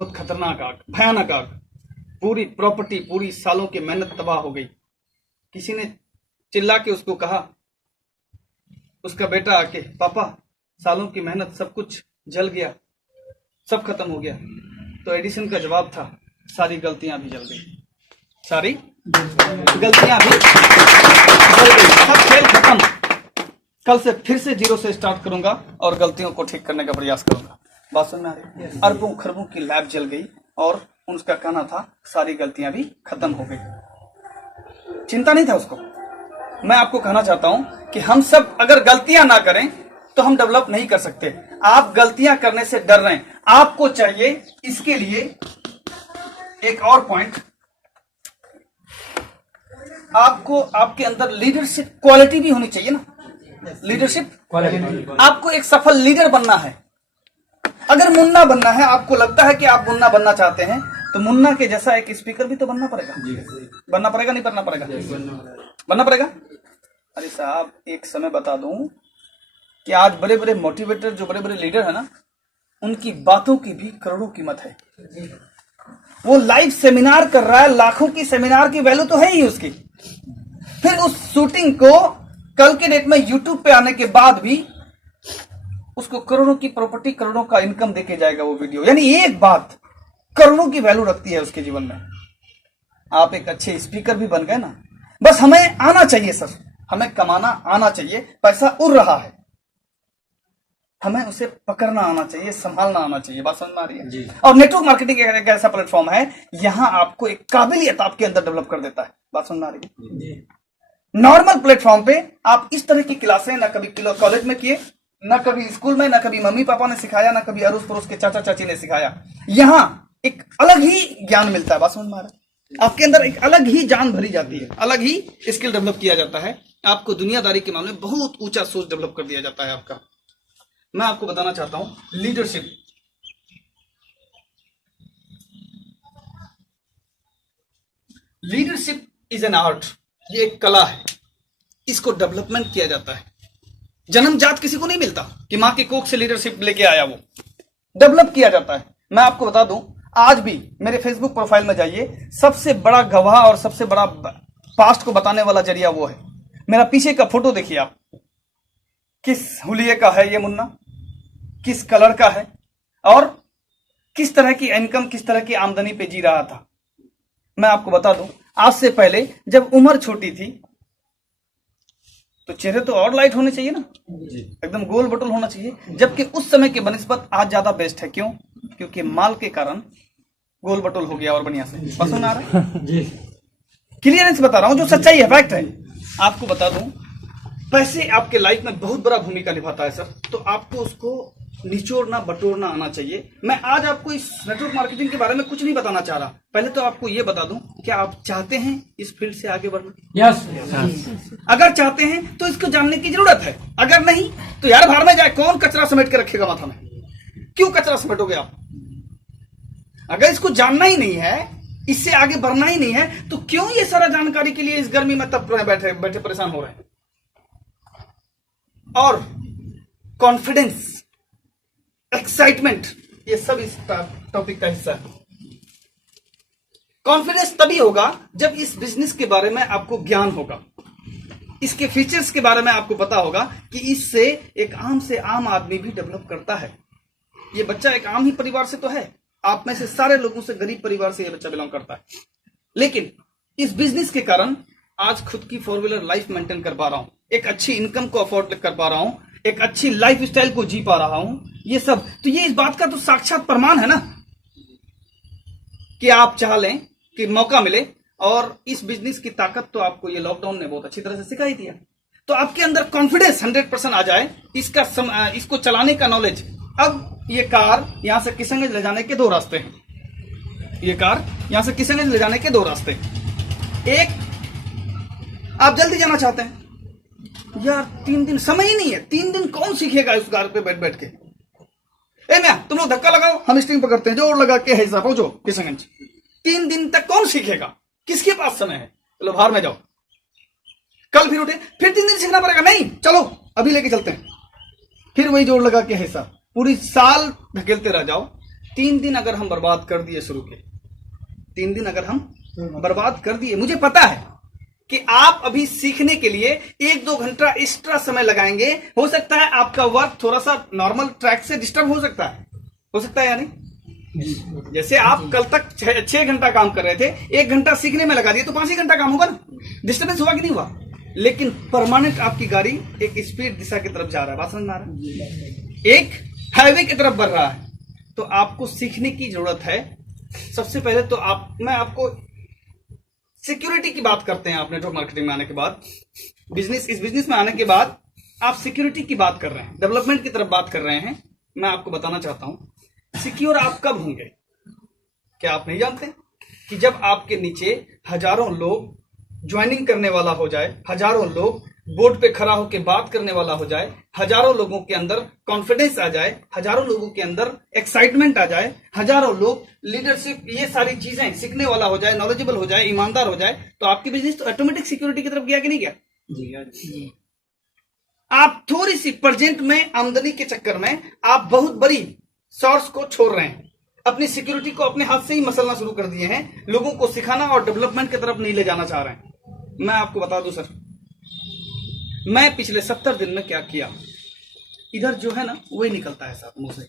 बहुत खतरनाक आग, भयानक आग। पूरी प्रॉपर्टी, पूरी सालों की मेहनत तबाह हो गई। किसी ने चिल्ला के उसको कहा, उसका बेटा आके, पापा सालों की मेहनत सब कुछ जल गया, सब खत्म हो गया। तो एडिसन का जवाब था, सारी गलतियां भी जल गई, सारी गलतियां भी जल गई, सब खेल खत्म। कल से फिर से जीरो से स्टार्ट करूंगा और गलतियों को ठीक करने का प्रयास करूंगा। बात सुन में आ रही है? अरबों खरबों की लैब जल गई और उसका कहना था सारी गलतियां भी खत्म हो गई। चिंता नहीं था उसको। मैं आपको कहना चाहता हूं कि हम सब अगर गलतियां ना करें तो हम डेवलप नहीं कर सकते। आप गलतियां करने से डर रहे हैं, आपको चाहिए इसके लिए एक और पॉइंट, आपको आपके अंदर लीडरशिप क्वालिटी भी होनी चाहिए ना। लीडरशिप क्वालिटी, आपको एक सफल लीडर बनना है। अगर मुन्ना बनना है, आपको लगता है कि आप मुन्ना बनना चाहते हैं, तो मुन्ना के जैसा एक स्पीकर भी तो बनना पड़ेगा। बनना पड़ेगा, नहीं बनना पड़ेगा? बनना पड़ेगा। अरे साहब, एक समय बता दूं कि आज बड़े बड़े मोटिवेटर, जो बड़े बड़े लीडर है ना, उनकी बातों की भी करोड़ों कीमत है। वो लाइव सेमिनार कर रहा है, लाखों की सेमिनार की वैल्यू तो है ही उसकी। फिर उस शूटिंग को कल के डेट में यूट्यूब पे आने के बाद भी उसको करोड़ों की प्रॉपर्टी, करोड़ों का इनकम देके जाएगा वो वीडियो। यानी एक बात करोड़ों की वैल्यू रखती है उसके जीवन में। आप एक अच्छे स्पीकर भी बन गए ना, बस हमें आना चाहिए सर, हमें कमाना आना चाहिए। पैसा उड़ रहा है, हमें उसे पकड़ना आना चाहिए, संभालना आना चाहिए। बात समझ में आ रही है? और नेटवर्क मार्केटिंग एक ऐसा प्लेटफॉर्म है, यहां आपको एक काबिलियत आपके अंदर डेवलप कर देता है। बात समझ में आ रही है? नॉर्मल प्लेटफॉर्म पे आप इस तरह की क्लासें ना कभी कॉलेज में किए, ना कभी स्कूल में, ना कभी मम्मी पापा ने सिखाया, ना कभी अड़ोस पड़ोस के चाचा चाची ने सिखाया। यहां एक अलग ही ज्ञान मिलता है। बात समझ में आ रहा है? आपके अंदर एक अलग ही जान भरी जाती है, अलग ही स्किल डेवलप किया जाता है। आपको दुनियादारी के मामले में बहुत ऊंचा सोच डेवलप कर दिया जाता है आपका। मैं आपको बताना चाहता हूं, leadership, leadership is an art. ये एक कला है, इसको डेवलपमेंट किया जाता है। जन्मजात किसी को नहीं मिलता कि मां के कोख से लीडरशिप लेके आया, वो डेवलप किया जाता है। मैं आपको बता दूं, आज भी मेरे फेसबुक प्रोफाइल में जाइए, सबसे बड़ा गवाह और सबसे बड़ा पास्ट को बताने वाला जरिया वो है। मेरा पीछे का फोटो देखिए आप, किस हुलिये का है ये मुन्ना, किस कलर का है, और किस तरह की इनकम, किस तरह की आमदनी पे जी रहा था। मैं आपको बता दूं, आज से पहले जब उम्र छोटी थी तो चेहरे तो और लाइट होने चाहिए ना, एकदम गोल बटुल होना चाहिए, जबकि उस समय के बनिस्बत आज ज्यादा बेस्ट है। क्यों? क्योंकि माल के कारण गोल बटुल हो गया और बढ़िया से। पसंद आ रहा है? क्लियरेंस बता रहा हूं, जो सच्चाई है, फैक्ट है। आपको बता दूं, पैसे आपके लाइफ में बहुत बड़ा भूमिका निभाता है सर, तो आपको उसको निचोड़ना बटोरना आना चाहिए। मैं आज आपको इस नेटवर्क मार्केटिंग के बारे में कुछ नहीं बताना चाह रहा। पहले तो आपको यह बता दूं, क्या आप चाहते हैं इस फील्ड से आगे बढ़ना? यस। अगर चाहते हैं तो इसको जानने की जरूरत है, अगर नहीं तो यार भाड़ में जाए, कौन कचरा समेट के रखेगा माथा में? क्यों कचरा समेटोगे आप? अगर इसको जानना ही नहीं है, इससे आगे बढ़ना ही नहीं है, तो क्यों ये सारा जानकारी के लिए इस गर्मी में तब बैठे बैठे परेशान हो रहे हैं? और कॉन्फिडेंस, एक्साइटमेंट, ये सब इस टॉपिक का हिस्सा है। कॉन्फिडेंस तभी होगा जब इस बिजनेस के बारे में आपको ज्ञान होगा, इसके फीचर्स के बारे में आपको पता होगा कि इससे एक आम से आम आदमी भी डेवलप करता है। ये बच्चा एक आम ही परिवार से तो है, आप में से सारे लोगों से गरीब परिवार से ये बच्चा बिलोंग करता है, लेकिन इस बिजनेस के कारण आज खुद की 4 व्हीलर लाइफ मेंटेन कर पा रहा हूं, एक अच्छी इनकम को अफोर्ड कर पा रहा हूं, एक अच्छी लाइफ स्टाइल को जी पा रहा हूं। ये सब तो ये इस बात का तो साक्षात प्रमाण है ना कि आप चाह लें कि मौका मिले, और इस बिजनेस की ताकत तो आपको ये लॉकडाउन ने बहुत अच्छी तरह से सिखा ही दिया। तो आपके अंदर कॉन्फिडेंस 100% आ जाए, इसको चलाने का नॉलेज। अब ये कार यहां से किशनगंज ले जाने के 2 रास्ते हैं, ये कार यहां से किशनगंज ले जाने के 2 रास्ते हैं। एक, आप जल्दी जाना चाहते हैं, यार 3 दिन समय ही नहीं है, 3 दिन कौन सीखेगा इस कार पे बैठ बैठ के? मियां तुम लोग धक्का लगाओ, हम स्टीयरिंग पकड़ते हैं, जोर लगा के है साहब पहुंचो किशनगंज। 3 दिन तक कौन सीखेगा? किसके पास समय है? चलो बाहर में जाओ, कल फिर उठे, फिर 3 दिन सीखना पड़ेगा। नहीं, चलो अभी लेके चलते हैं, फिर वही जोर लगा के है साहब, पूरी साल ढकेलते रह जाओ, 3 दिन अगर हम बर्बाद कर दिए शुरू के, 3 दिन अगर हम बर्बाद कर दिए, मुझे पता है कि आप अभी सीखने के लिए 1-2 घंटा एक्स्ट्रा समय लगाएंगे। हो सकता है आपका वर्क थोड़ा सा नॉर्मल ट्रैक से डिस्टर्ब हो सकता है या नहीं? जैसे आप कल तक 6 घंटा काम कर रहे थे, 1 घंटा सीखने में लगा दिए तो 5 ही घंटा काम होगा ना। डिस्टर्बेंस हुआ कि नहीं हुआ? लेकिन परमानेंट आपकी गाड़ी एक स्पीड दिशा की तरफ जा रहा है, बात समझ में आ रहा है? एक हाईवे की तरफ बढ़ रहा है। तो आपको सीखने की जरूरत है। सबसे पहले तो मैं आपको सिक्योरिटी की बात करते हैं। आप नेटवर्क मार्केटिंग में आने के बाद, इस बिजनेस में आने के बाद आप सिक्योरिटी की बात कर रहे हैं, डेवलपमेंट की तरफ बात कर रहे हैं। मैं आपको बताना चाहता हूं सिक्योर आप कब होंगे। क्या आप नहीं जानते कि जब आपके नीचे हजारों लोग ज्वाइनिंग करने वाला हो जाए, हजारों लोग बोर्ड पे खड़ा होकर बात करने वाला हो जाए, हजारों लोगों के अंदर कॉन्फिडेंस आ जाए, हजारों लोगों के अंदर एक्साइटमेंट आ जाए, हजारों लोग लीडरशिप ये सारी चीजें सीखने वाला हो जाए, नॉलेजेबल हो जाए, ईमानदार हो जाए, तो आपकी बिजनेस तो ऑटोमेटिक सिक्योरिटी की तरफ गया कि नहीं गया? जी। आप थोड़ी सी प्रेजेंट में आमदनी के चक्कर में आप बहुत बड़ी सोर्स को छोड़ रहे हैं। अपनी सिक्योरिटी को अपने हाथ से ही मसलना शुरू कर दिए हैं। लोगों को सिखाना और डेवलपमेंट की तरफ नहीं ले जाना चाह रहे हैं। मैं आपको बता दूं सर, मैं पिछले 70 दिन में क्या किया। इधर जो है ना वही निकलता है साहब मुंह से,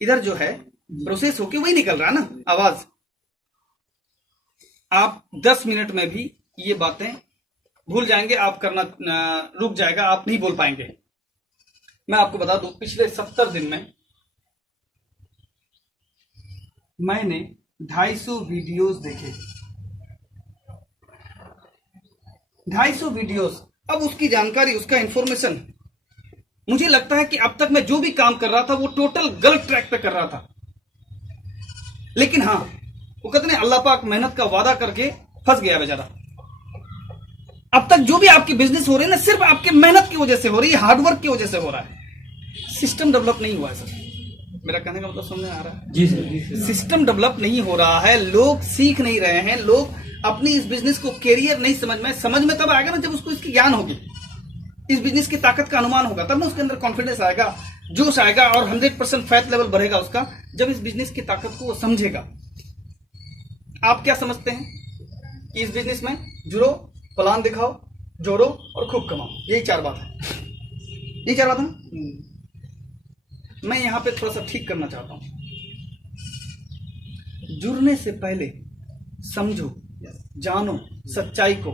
इधर जो है प्रोसेस होके वही निकल रहा है ना आवाज। आप 10 मिनट में भी ये बातें भूल जाएंगे, आप करना रुक जाएगा, आप नहीं बोल पाएंगे। मैं आपको बता दूं पिछले 70 दिन में मैंने 250 वीडियोस देखे, 250 वीडियोस। अब उसकी जानकारी, उसका इंफॉर्मेशन, मुझे लगता है कि अब तक मैं जो भी काम कर रहा था वो टोटल गलत ट्रैक पे कर रहा था। लेकिन हाँ, वो कहते हैं अल्लाह पाक मेहनत का वादा करके फंस गया बेचारा। अब तक जो भी आपकी बिजनेस हो रही है ना, सिर्फ आपके मेहनत की वजह से हो रही है, हार्डवर्क की वजह से हो रहा है। सिस्टम डेवलप नहीं हुआ है सर। मेरा कहने का मतलब समझ में आ रहा है? जी सर। सिस्टम डेवलप नहीं हो रहा है, लोग सीख नहीं रहे हैं। लोग अपनी इस बिजनेस को कैरियर नहीं समझ में तब आएगा ना जब उसको इसकी ज्ञान होगी, इस बिजनेस की ताकत का अनुमान होगा, तब ना उसके अंदर कॉन्फिडेंस आएगा, जोश आएगा और 100% फैथ लेवल बढ़ेगा उसका, जब इस बिजनेस की ताकत को वो समझेगा। आप क्या समझते हैं कि इस बिजनेस में जुड़ो, प्लान दिखाओ, जोड़ो और खूब कमाओ, यही 4 बात है। यही 4 बात है ना? मैं यहां पे थोड़ा सा ठीक करना चाहता हूं। जुड़ने से पहले समझो, जानो सच्चाई को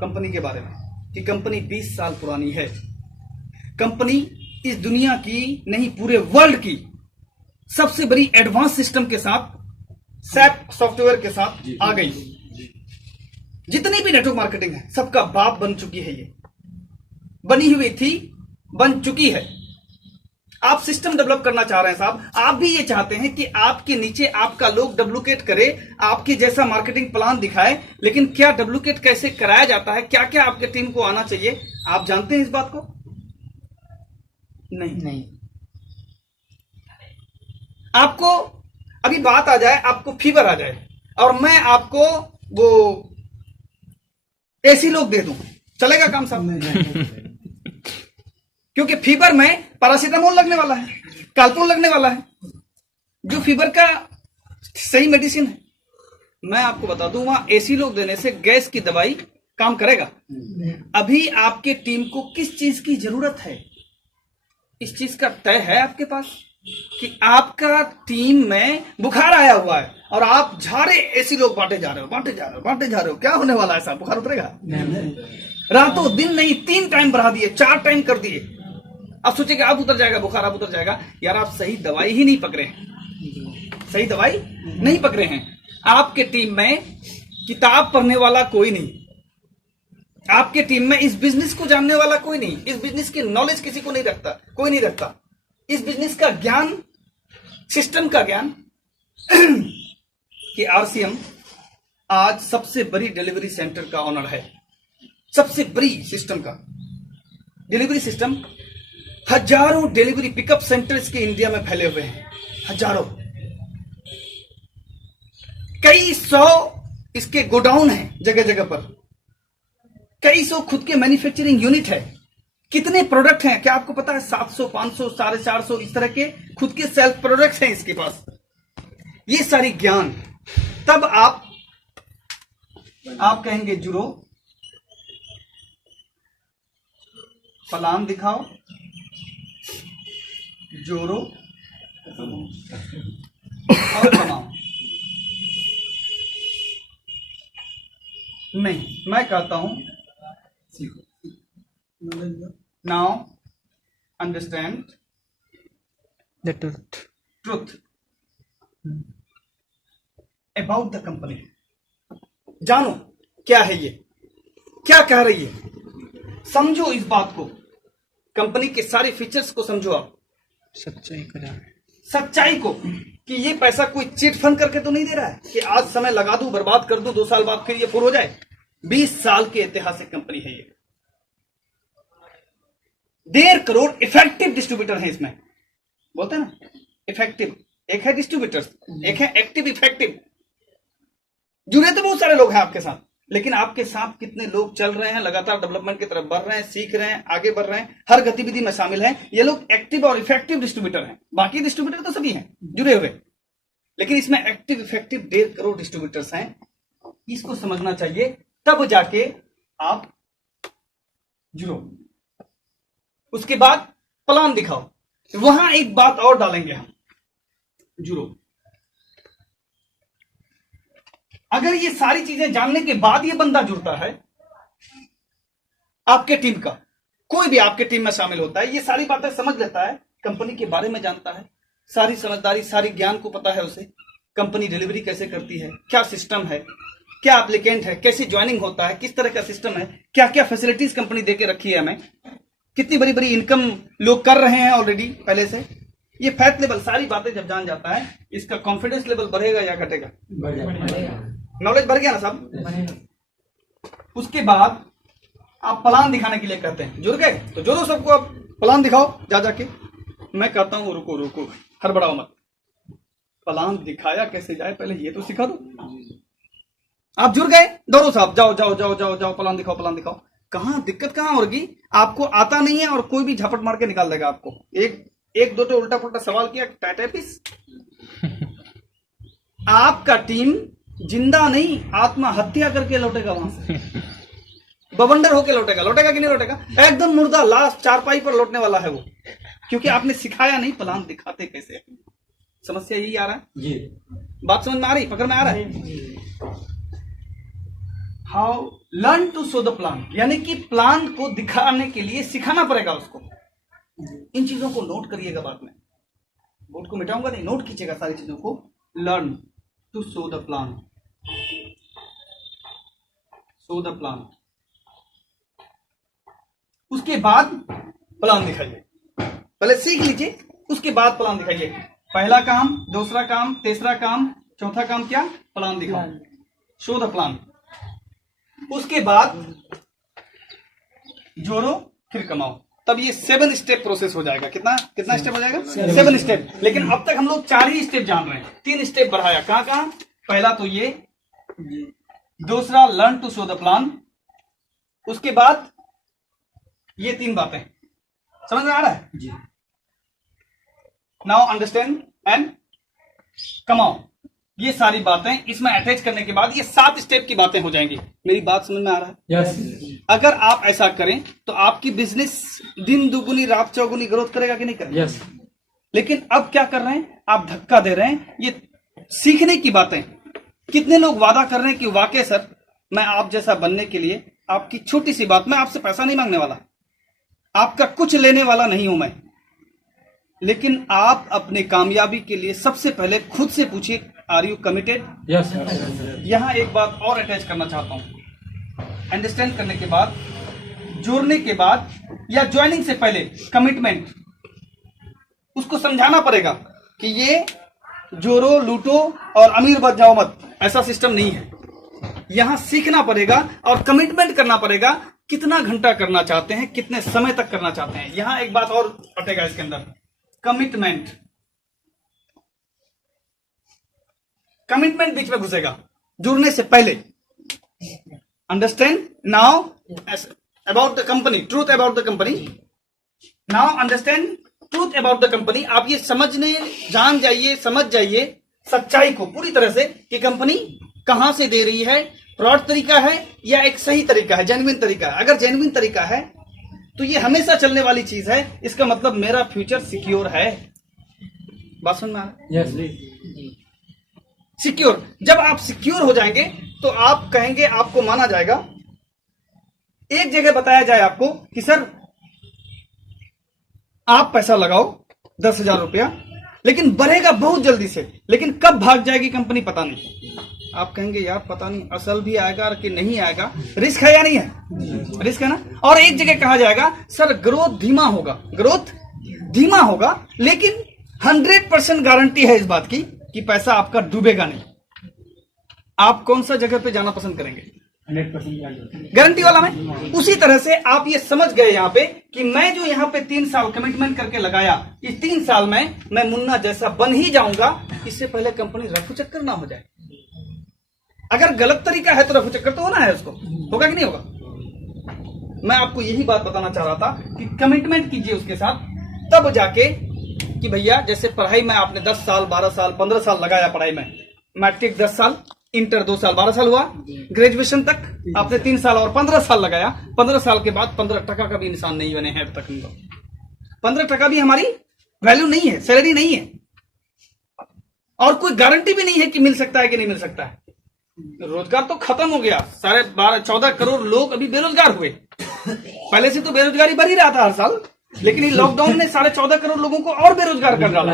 कंपनी के बारे में कि कंपनी 20 साल पुरानी है। कंपनी इस दुनिया की नहीं, पूरे वर्ल्ड की सबसे बड़ी एडवांस सिस्टम के साथ, सैप सॉफ्टवेयर के साथ आ गई। जितनी भी नेटवर्क मार्केटिंग है सबका बाप बन चुकी है। ये बनी हुई थी, बन चुकी है। आप सिस्टम डेवलप करना चाह रहे हैं साहब, आप भी ये चाहते हैं कि आपके नीचे आपका लोग डुप्लीकेट करे, आपके जैसा मार्केटिंग प्लान दिखाए। लेकिन क्या डुप्लीकेट कैसे कराया जाता है, क्या क्या आपके टीम को आना चाहिए, आप जानते हैं इस बात को? नहीं। आपको अभी बात आ जाए, आपको फीवर आ जाए और मैं आपको वो एसी लोग दे दूं, चलेगा काम साहब? क्योंकि फीवर में पैरासीटामोल लगने वाला है, काल्पोन लगने वाला है, जो फीवर का सही मेडिसिन है। मैं आपको बता दूं, वहां एसी लोग देने से गैस की दवाई काम करेगा? अभी आपके टीम को किस चीज की जरूरत है, इस चीज का तय है आपके पास कि आपका टीम में बुखार आया हुआ है और आप झारे एसी लोग बांटे जा रहे हो। क्या होने वाला है साहब? बुखार उतरेगा? रातों दिन नहीं, 3 टाइम बढ़ा दिए, 4 टाइम कर दिए। आप सोचे कि आप उतर जाएगा बुखार, आप उतर जाएगा। यार आप सही दवाई ही नहीं पकड़े हैं, सही दवाई नहीं पकड़े हैं। आपके टीम में किताब पढ़ने वाला कोई नहीं, आपके टीम में इस बिजनेस को जानने वाला कोई नहीं, इस बिजनेस की नॉलेज किसी को नहीं रखता, कोई नहीं रखता। इस बिजनेस का ज्ञान, सिस्टम का ज्ञान कि आरसीएम आज सबसे बड़ी डिलीवरी सेंटर का ऑनर है, सबसे बड़ी सिस्टम का डिलीवरी सिस्टम। हजारों डिलीवरी पिकअप सेंटर्स के इंडिया में फैले हुए हैं, हजारों, कई सौ इसके गोडाउन हैं जगह जगह पर, कई सौ खुद के मैन्युफैक्चरिंग यूनिट है। कितने प्रोडक्ट हैं क्या आपको पता है? 700, 500, 450 इस तरह के खुद के सेल्फ प्रोडक्ट्स हैं इसके पास। ये सारी ज्ञान, तब आप कहेंगे जुड़ो, प्लान दिखाओ, जोड़ो और कमाओ। नहीं, मैं कहता हूं now understand the truth about the company. जानो क्या है ये, क्या कह रही है, समझो इस बात को, कंपनी के सारे फीचर्स को समझो आप, सच्चाई को, कि ये पैसा कोई चिट फंड करके तो नहीं दे रहा है कि आज समय लगा दूं, बर्बाद कर दूं, 2 साल बाद फिर ये पूरा हो जाए। 20 साल की ऐतिहासिक कंपनी है ये। 1.5 करोड़ इफेक्टिव डिस्ट्रीब्यूटर है इसमें, बोलते हैं ना इफेक्टिव, एक है डिस्ट्रीब्यूटर, एक है एक्टिव इफेक्टिव। जुड़े तो बहुत सारे लोग हैं आपके साथ, लेकिन आपके साथ कितने लोग चल रहे हैं, लगातार डेवलपमेंट की तरफ बढ़ रहे हैं, सीख रहे हैं, आगे बढ़ रहे हैं, हर गतिविधि में शामिल हैं, ये लोग एक्टिव और इफेक्टिव डिस्ट्रीब्यूटर हैं। बाकी डिस्ट्रीब्यूटर तो सभी हैं जुड़े हुए, लेकिन इसमें एक्टिव इफेक्टिव 1.5 करोड़ डिस्ट्रीब्यूटर्स हैं। इसको समझना चाहिए, तब जाके आप जुड़ो। उसके बाद प्लान दिखाओ, वहां एक बात और डालेंगे हम, जुड़ो। अगर ये सारी चीजें जानने के बाद ये बंदा जुड़ता है, आपके टीम का कोई भी आपके टीम में शामिल होता है, ये सारी बातें समझ लेता है, कंपनी के बारे में जानता है, सारी समझदारी, सारी ज्ञान को पता है उसे, कंपनी डिलीवरी कैसे करती है, क्या सिस्टम है, क्या एप्लीकेंट है, कैसे ज्वाइनिंग होता है, किस तरह का सिस्टम है, क्या क्या फैसिलिटीज कंपनी देके रखी है हमें, कितनी बड़ी बड़ी इनकम लोग कर रहे हैं ऑलरेडी पहले से, ये फैक्ट लेवल सारी बातें जब जान जाता है, इसका कॉन्फिडेंस लेवल बढ़ेगा या घटेगा? नॉलेज बढ़ गया ना साहब। उसके बाद आप प्लान दिखाने के लिए कहते हैं, जुड़ गए तो जोरो सबको, आप प्लान दिखाओ जा जाके। मैं कहता हूं रुको रुको, हड़बड़ाओ मत, प्लान दिखाया कैसे जाए पहले ये तो सिखा दो। आप जुड़ गए, दौड़ो साहब, जाओ जाओ जाओ जाओ जाओ, प्लान दिखाओ प्लान दिखाओ। कहां दिक्कत कहां होगी? आपको आता नहीं है और कोई भी झपट मार के निकाल देगा आपको। एक दो तो उल्टा पुल्टा सवाल किया, टाटा पीस। आपका टीम जिंदा नहीं, आत्महत्या करके लौटेगा वहां से, बवंडर होके लौटेगा। लौटेगा कि नहीं लौटेगा? एकदम मुर्दा लाश चारपाई पर लौटने वाला है वो, क्योंकि आपने सिखाया नहीं प्लान दिखाते कैसे। समस्या यही आ रहा है जी, बात समझ में आ रही, पकड़ में आ रहा है? How learn to show the plan, यानी कि प्लान को दिखाने के लिए सिखाना पड़ेगा उसको। इन चीजों को नोट करिएगा, बाद में बोर्ड को मिटाऊंगा नहीं, नोट कीजिएगा सारी चीजों को। Learn to show the plan, show the plan. उसके बाद प्लान दिखाइए, पहले सीख लीजिए, उसके बाद प्लान दिखाइए। पहला काम, दूसरा काम, तीसरा काम, चौथा काम क्या? प्लान दिखाओ, शो द प्लान। उसके बाद जोड़ो, फिर कमाओ। तब ये 7 स्टेप प्रोसेस हो जाएगा। कितना स्टेप हो जाएगा? 7 स्टेप। लेकिन अब तक हम लोग 4 ही स्टेप जान रहे हैं, 3 स्टेप बढ़ाया। कहां कहां? पहला तो ये, दूसरा learn to show the plan, उसके बाद ये 3 बातें। समझ में आ रहा है जी? नाउ अंडरस्टैंड एंड कमाओ। ये सारी बातें इसमें अटैच करने के बाद ये 7 स्टेप की बातें हो जाएंगी। मेरी बात समझ में आ रहा है? यस। अगर आप ऐसा करें तो आपकी बिजनेस दिन दुगुनी रात चौगुनी ग्रोथ करेगा कि नहीं करेगा? यस। लेकिन अब क्या कर रहे हैं आप? धक्का दे रहे हैं। ये सीखने की बातें। कितने लोग वादा कर रहे हैं कि वाकई सर मैं आप जैसा बनने के लिए, आपकी छोटी सी बात, मैं आपसे पैसा नहीं मांगने वाला, आपका कुछ लेने वाला नहीं हूं मैं, लेकिन आप अपने कामयाबी के लिए सबसे पहले खुद से पूछिए, आर यू कमिटेड? यस। यहां एक बात और अटैच करना चाहता हूं। अंडरस्टैंड करने के बाद, जोड़ने के बाद, या ज्वाइनिंग से पहले कमिटमेंट, उसको समझाना पड़ेगा कि ये जोड़ो लूटो और अमीर बच जाओ मत, ऐसा सिस्टम नहीं है। यहां सीखना पड़ेगा और कमिटमेंट करना पड़ेगा। कितना घंटा करना चाहते हैं, कितने समय तक करना चाहते हैं। यहां एक बात और अटेगा इसके अंदर, कमिटमेंट। कमिटमेंट बीच में घुसेगा जुड़ने से पहले। Understand now about the company, truth about the company. Now understand truth about the company. आप ये जान जाइए, समझ जाइए सच्चाई को पूरी तरह से कि कंपनी कहां से दे रही है, फ्रॉड तरीका है या एक सही तरीका है, जेन्युइन तरीका है। अगर जेन्युइन तरीका है तो ये हमेशा चलने वाली चीज है, इसका मतलब मेरा फ्यूचर सिक्योर है। बात समझ में आ रहा है? सिक्योर। जब आप सिक्योर हो जाएंगे तो आप कहेंगे, आपको माना जाएगा। एक जगह बताया जाए आपको कि सर आप पैसा लगाओ 10,000 रुपया, लेकिन बढ़ेगा बहुत जल्दी से, लेकिन कब भाग जाएगी कंपनी पता नहीं। आप कहेंगे यार पता नहीं असल भी आएगा कि नहीं आएगा, रिस्क है या नहीं है? रिस्क है ना। और एक जगह कहा जाएगा सर ग्रोथ धीमा होगा, ग्रोथ धीमा होगा, लेकिन 100% गारंटी है इस बात की कि पैसा आपका डूबेगा नहीं। आप कौन सा जगह पे जाना पसंद करेंगे? 100% गारंटी वाला में। उसी तरह से आप ये समझ गए यहां पे कि मैं जो यहां पे 3 साल कमिटमेंट करके लगाया, इस 3 साल में मैं मुन्ना जैसा बन ही जाऊंगा, इससे पहले कंपनी रफू चक्कर ना हो जाए। अगर गलत तरीका है तो रफू चक्कर तो होना है, उसको होगा कि नहीं होगा। मैं आपको यही बात बताना चाह रहा था कि कमिटमेंट कीजिए उसके साथ, तब जाके कि भैया जैसे पढ़ाई में आपने 10 साल 12 साल 15 साल लगाया पढ़ाई में, मैट्रिक 10 साल, इंटर 2 साल 12 साल हुआ, ग्रेजुएशन तक आपने 3 साल और 15 साल लगाया। 15 साल के बाद 15 टका का भी इंसान नहीं बने हैं अब तक। 15 टका भी हमारी वैल्यू नहीं है, सैलरी नहीं है, और कोई गारंटी भी नहीं है कि मिल सकता है कि नहीं मिल सकता है। रोजगार तो खत्म हो गया, 14 करोड़ लोग अभी बेरोजगार हुए। पहले से तो बेरोजगारी बढ़ ही रहा था हर साल, लेकिन ये लॉकडाउन ने 14.5 करोड़ लोगों को और बेरोजगार कर डाला।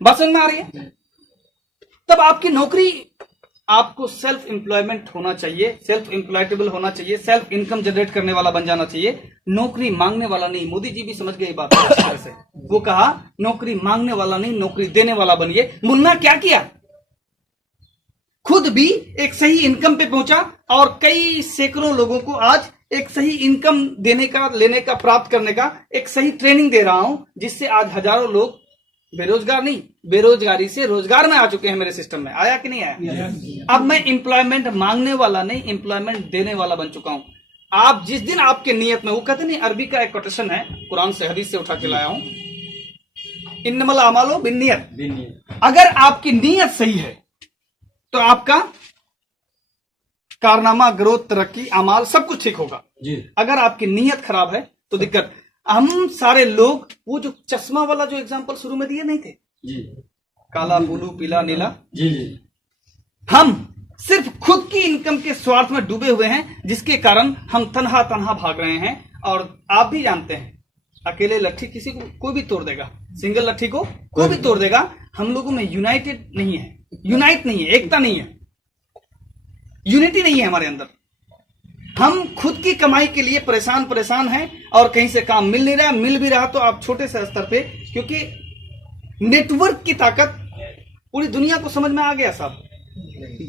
बात समझ में आ रही है? तब आपकी नौकरी, आपको सेल्फ एम्प्लॉयमेंट होना चाहिए, सेल्फ एम्प्लॉयटेबल होना चाहिए, सेल्फ इनकम जनरेट करने वाला बन जाना चाहिए, नौकरी मांगने वाला नहीं। मोदी जी भी समझ गए बात अच्छी तरह से। वो कहा नौकरी मांगने वाला नहीं, नौकरी देने वाला बनिए। मुन्ना क्या किया, खुद भी एक सही इनकम पे पहुंचा और कई सैकड़ों लोगों को आज एक सही इनकम देने का, लेने का, प्राप्त करने का एक सही ट्रेनिंग दे रहा हूं, जिससे आज हजारों लोग बेरोजगार नहीं, बेरोजगारी से रोजगार में आ चुके हैं मेरे सिस्टम में। आया कि नहीं आया? अब मैं एम्प्लॉयमेंट मांगने वाला नहीं, एम्प्लॉयमेंट देने वाला बन चुका हूं। आप जिस दिन आपके नियत में, वो कहते नहीं, अरबी का एक कोटेशन है, कुरान से हदीस से उठा के लाया हूं, इन्नमल अमालो बिन्नियत। अगर आपकी नीयत सही है तो आपका कारनामा, ग्रोथ, तरक्की, अमाल सब कुछ ठीक होगा जी। अगर आपकी नीयत खराब है तो दिक्कत। हम सारे लोग, वो जो चश्मा वाला जो एग्जांपल शुरू में दिए नहीं थे जी, काला, ब्लू, पीला, नीला जी, हम सिर्फ खुद की इनकम के स्वार्थ में डूबे हुए हैं, जिसके कारण हम तन्हा तन्हा भाग रहे हैं। और आप भी जानते हैं, अकेले लट्ठी किसी को कोई भी तोड़ देगा, सिंगल लट्ठी को कोई भी तोड़ देगा। हम लोगों में यूनाइटेड नहीं है, यूनाइट नहीं है, एकता नहीं है, यूनिटी नहीं है हमारे अंदर। हम खुद की कमाई के लिए परेशान हैं, और कहीं से काम मिल नहीं रहा, मिल भी रहा तो आप छोटे से स्तर पे, क्योंकि नेटवर्क की ताकत पूरी दुनिया को समझ में आ गया साहब।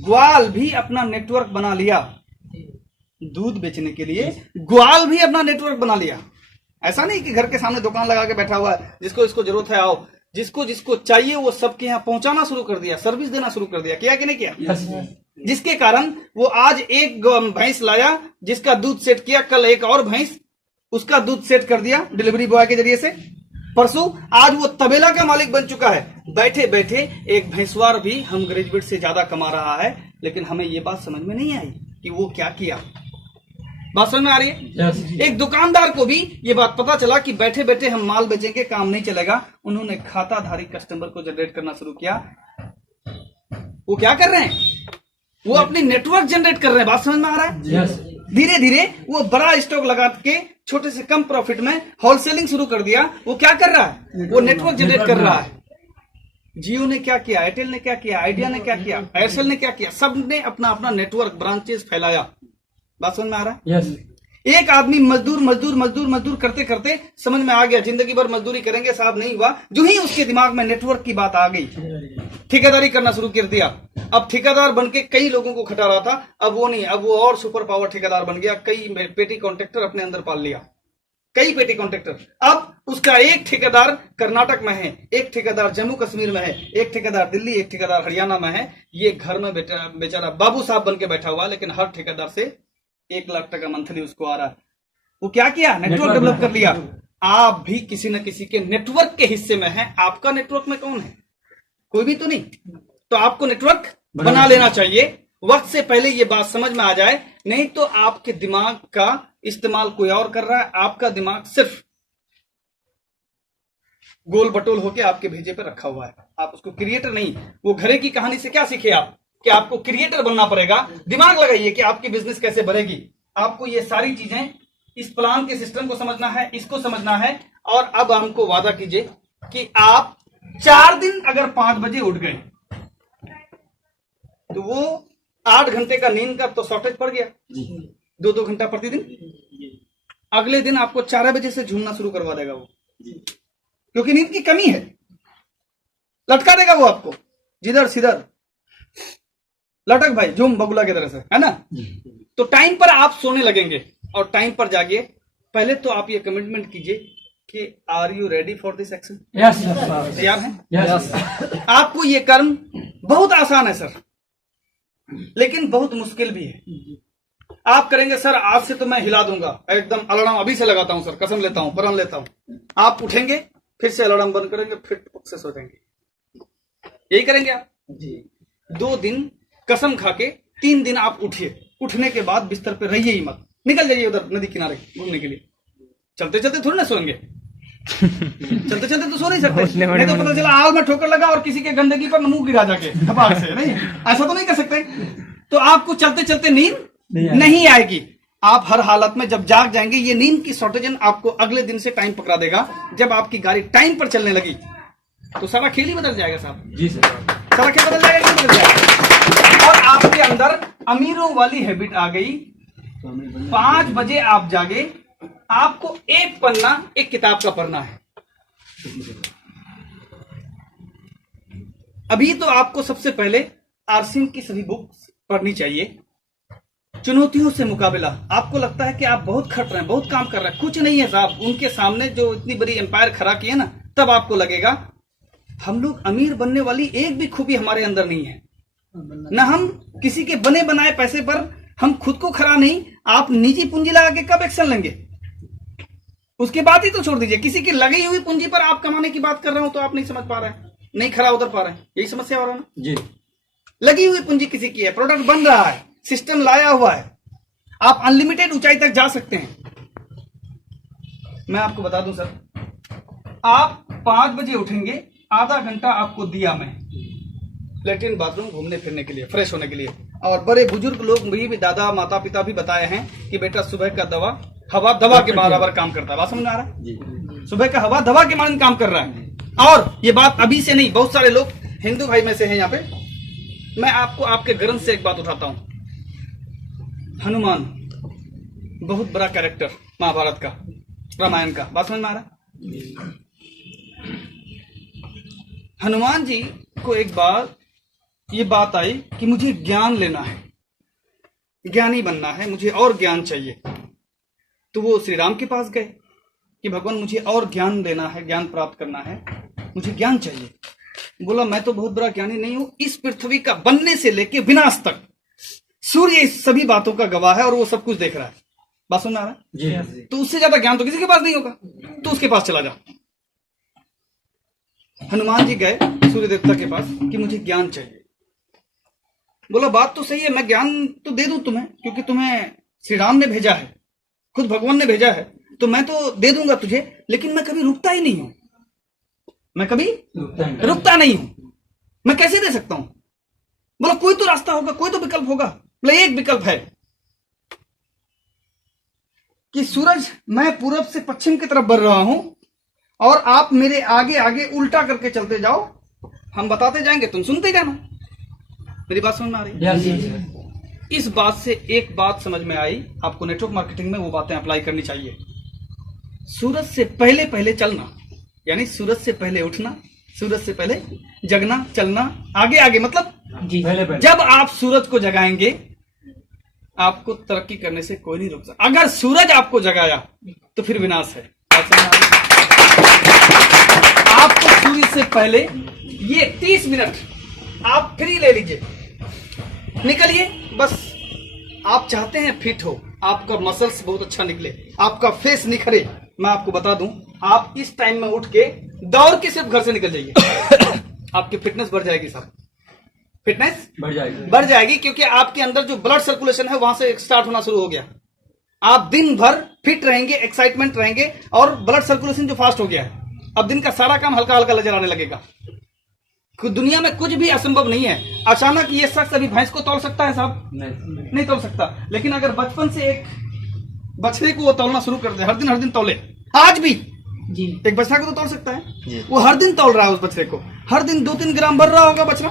ग्वाल भी अपना नेटवर्क बना लिया, दूध बेचने के लिए ग्वाल भी अपना नेटवर्क बना लिया। ऐसा नहीं कि घर के सामने दुकान लगा के बैठा हुआ है, जिसको इसको जरूरत है आओ, जिसको जिसको चाहिए वो सबके यहाँ पहुंचाना शुरू कर दिया, सर्विस देना शुरू कर दिया। किया कि नहीं किया? जिसके कारण वो आज एक भैंस लाया, जिसका दूध सेट किया, कल एक और भैंस, उसका दूध सेट कर दिया डिलीवरी बॉय के जरिए से। परसों आज वो तबेला का मालिक बन चुका है। बैठे बैठे एक भैंसवार भी हम ग्रेजुएट से ज्यादा कमा रहा है, लेकिन हमें ये बात समझ में नहीं आई कि वो क्या किया। बात समझ में आ रही है? एक दुकानदार को भी ये बात पता चला कि बैठे बैठे हम माल बेचेंगे, काम नहीं चलेगा। उन्होंने खाताधारी कस्टमर को जनरेट करना शुरू किया। वो क्या कर रहे हैं? वो अपनी नेटवर्क जनरेट कर रहे हैं। बात समझ में आ रहा है? धीरे धीरे वो बड़ा स्टॉक लगा के छोटे से कम प्रॉफिट में होलसेलिंग शुरू कर दिया। वो क्या कर रहा है? वो नेटवर्क जनरेट कर रहा है। जियो ने क्या किया, एयरटेल ने क्या किया, आइडिया ने क्या किया, एयरसेल ने क्या किया, सबने अपना अपना नेटवर्क, ब्रांचेस फैलाया। बात समझ में आ रहा है? yes. एक आदमी मजदूर मजदूर मजदूर मजदूर करते करते समझ में आ गया जिंदगी भर मजदूरी करेंगे साहब, नहीं हुआ। जो ही उसके दिमाग में नेटवर्क की बात आ गई, ठेकेदारी करना शुरू कर दिया। अब ठेकेदार बनके कई लोगों को खटा रहा था, अब वो नहीं, अब वो और सुपर पावर ठेकेदार बन गया। कई पेटी कॉन्ट्रैक्टर अपने अंदर पाल लिया, कई पेटी कॉन्ट्रैक्टर। अब उसका एक ठेकेदार कर्नाटक में है, एक ठेकेदार जम्मू कश्मीर में है, एक ठेकेदार दिल्ली, एक ठेकेदार हरियाणा में है। ये घर में बेचारा बाबू साहब बन के बैठा हुआ, लेकिन हर ठेकेदार से 1 लाख टका मंथली उसको आ रहा है। वो क्या किया? नेटवर्क डेवलप कर लिया। आप भी किसी न किसी के नेटवर्क के हिस्से में हैं। आपका नेटवर्क में कौन है? कोई भी तो नहीं। तो आपको नेटवर्क बना लेना चाहिए, वक्त से पहले ये बात समझ में आ जाए, नहीं तो आपके दिमाग का इस्तेमाल कोई और कर रहा है। आपका दिमाग सिर्फ गोल बटोल होके आपके भेजे पे रखा हुआ है, आप उसको क्रिएटर नहीं। वो घरे की कहानी से क्या सीखे आप कि आपको क्रिएटर बनना पड़ेगा। दिमाग लगाइए कि आपकी बिजनेस कैसे बढ़ेगी। आपको ये सारी चीजें, इस प्लान के सिस्टम को समझना है, इसको समझना है। और अब हमको वादा कीजिए कि आप 4 दिन अगर 5 बजे उठ गए तो वो 8 घंटे का नींद का तो शॉर्टेज पड़ गया, 2-2 घंटा प्रतिदिन। अगले दिन आपको 4 बजे से झूमना शुरू करवा देगा वो, क्योंकि नींद की कमी है। लटका देगा वो आपको जिधर सिधर, लटक भाई झूम बगुला की तरह से, है ना। तो टाइम पर आप सोने लगेंगे और टाइम पर जागिए। पहले तो आप ये कमिटमेंट कीजिए कि are you ready for this action? Yes तैयार हैं? यस आपको ये कर्म बहुत आसान है सर, लेकिन बहुत मुश्किल भी है। आप करेंगे सर आज से तो मैं हिला दूंगा, एकदम अलार्म अभी से लगाता हूं सर, कसम लेता हूं, प्रण लेता हूं। आप उठेंगे, फिर से अलार्म बंद करेंगे, फिर से सो जाएंगे। यही करेंगे आप जी। 2 दिन कसम खा के 3 दिन आप उठिए। उठने के बाद बिस्तर पे रहिए ही मत, निकल जाइए उधर नदी किनारे घूमने के लिए। चलते चलते थोड़ी ना सोएंगे, चलते चलते तो सो नहीं सकते। नहीं तो पता चला आल में ठोकर लगा और किसी के गंदगी पर मुंह गिरा जाके धपाक से, नहीं ऐसा तो नहीं कर सकते। तो आपको चलते चलते नींद नहीं आएगी। आप हर हालत में जब जाग जाएंगे, ये नींद की शॉर्टेज आपको अगले दिन से टाइम पकड़ा देगा। जब आपकी गाड़ी टाइम पर चलने लगी तो सारा खेल ही बदल जाएगा साहब जी सर, सारा खेल बदल जाएगा, नहीं बदल जाएगा। और आपके अंदर अमीरों वाली हैबिट आ गई। 5 बजे आप जागे, आपको एक पन्ना एक किताब का पढ़ना है। अभी तो आपको सबसे पहले आरसीएम की सभी बुक्स पढ़नी चाहिए। चुनौतियों से मुकाबला। आपको लगता है कि आप बहुत खट रहे हैं, बहुत काम कर रहे हैं, कुछ नहीं है साहब। उनके सामने जो इतनी बड़ी एम्पायर खड़ा की है ना, तब आपको लगेगा हम लोग अमीर बनने वाली एक भी खूबी हमारे अंदर नहीं है। न हम किसी के बने बनाए पैसे पर हम खुद को खड़ा नहीं। आप निजी पूंजी लगा के कब एक्शन लेंगे? उसके बाद ही तो छोड़ दीजिए। किसी की लगी हुई पूंजी पर आप कमाने की बात कर रहे हो तो आप नहीं समझ पा रहे हैं, नहीं खड़ा उतर पा रहे हैं। यही समस्या हो रहा है ना जी। लगी हुई पूंजी किसी की है, प्रोडक्ट बन रहा है, सिस्टम लाया हुआ है, आप अनलिमिटेड ऊंचाई तक जा सकते हैं। मैं आपको बता दूं सर, आप 5 बजे उठेंगे, आधा घंटा आपको दिया मैं लेट्रिन बाथरूम घूमने फिरने के लिए, फ्रेश होने के लिए। और बड़े बुजुर्ग लोग भी दादा माता पिता भी बताए हैं कि बेटा सुबह का दवा हवा दवा के बराबर काम करता है। बात समझ में आ रहा है? सुबह का हवा दवा के मानन काम कर रहा है। और ये बात अभी से नहीं, बहुत सारे लोग हिंदू भाई में से हैं यहाँ पे। मैं आपको आपके ग्रंथ से एक बात उठाता हूं। हनुमान बहुत बड़ा कैरेक्टर महाभारत का, रामायण का। बात समझ में आ रहा है? हनुमान जी को एक बार ये बात आई कि मुझे ज्ञान लेना है, ज्ञानी बनना है, मुझे और ज्ञान चाहिए। तो वो श्री राम के पास गए कि भगवान मुझे और ज्ञान लेना है, ज्ञान प्राप्त करना है, मुझे ज्ञान चाहिए। बोला मैं तो बहुत बड़ा ज्ञानी नहीं हूं, इस पृथ्वी का बनने से लेके विनाश तक सूर्य इस सभी बातों का गवाह है और वो सब कुछ देख रहा है। बात सुन रहा है? तो उससे ज्यादा ज्ञान तो किसी के पास नहीं होगा, तो उसके पास चला जा। हनुमान जी गए सूर्य देवता के पास कि मुझे ज्ञान चाहिए। बोला बात तो सही है, मैं ज्ञान तो दे दूं तुम्हें, क्योंकि तुम्हें श्री राम ने भेजा है, खुद भगवान ने भेजा है, तो मैं तो दे दूंगा तुझे, लेकिन मैं कभी रुकता ही नहीं हूं, मैं कभी रुकता नहीं हूं, मैं कैसे दे सकता हूं? बोला कोई तो रास्ता होगा, कोई तो विकल्प होगा। बोला एक विकल्प है कि सूरज मैं पूरब से पश्चिम की तरफ बढ़ रहा हूं और आप मेरे आगे आगे उल्टा करके चलते जाओ, हम बताते जाएंगे, तुम सुनते जाना। मेरी बात समझ में आ रही है? इस बात से एक बात समझ में आई, आपको नेटवर्क मार्केटिंग में वो बातें अप्लाई करनी चाहिए। सूरज से पहले पहले चलना, यानी सूरज से पहले उठना, सूरज से पहले जगना, चलना, आगे आगे, मतलब पहले। जब आप सूरज को जगाएंगे आपको तरक्की करने से कोई नहीं रोक सकता। अगर सूरज आपको जगाया तो फिर विनाश है। आपको सूर्य से पहले ये 30 मिनट आप फ्री ले लीजिए, निकलिए। बस आप चाहते हैं फिट हो, आपका मसल्स बहुत अच्छा निकले, आपका फेस निखरे। मैं आपको बता दूं, आप इस टाइम में उठ के दौड़ के सिर्फ घर से निकल जाइए, आपकी फिटनेस बढ़ जाएगी साहब, फिटनेस बढ़ जाएगी क्योंकि आपके अंदर जो ब्लड सर्कुलेशन है वहां से स्टार्ट होना शुरू हो गया। आप दिन भर फिट रहेंगे, एक्साइटमेंट रहेंगे और ब्लड सर्कुलेशन जो फास्ट हो गया है, अब दिन का सारा काम हल्का हल्का नजर आने लगेगा। दुनिया में कुछ भी असंभव नहीं है। अचानक ये शख्स अभी भैंस को तौल सकता है साहब? नहीं तौल सकता। लेकिन अगर बचपन से एक बछड़े को वो तौलना शुरू कर दे, हर दिन तौले, आज भी जी एक बछड़ा को तो तौल सकता है, वो हर दिन तौल रहा है उस बछड़े को, हर दिन 2-3 ग्राम बढ़ रहा होगा बछड़ा।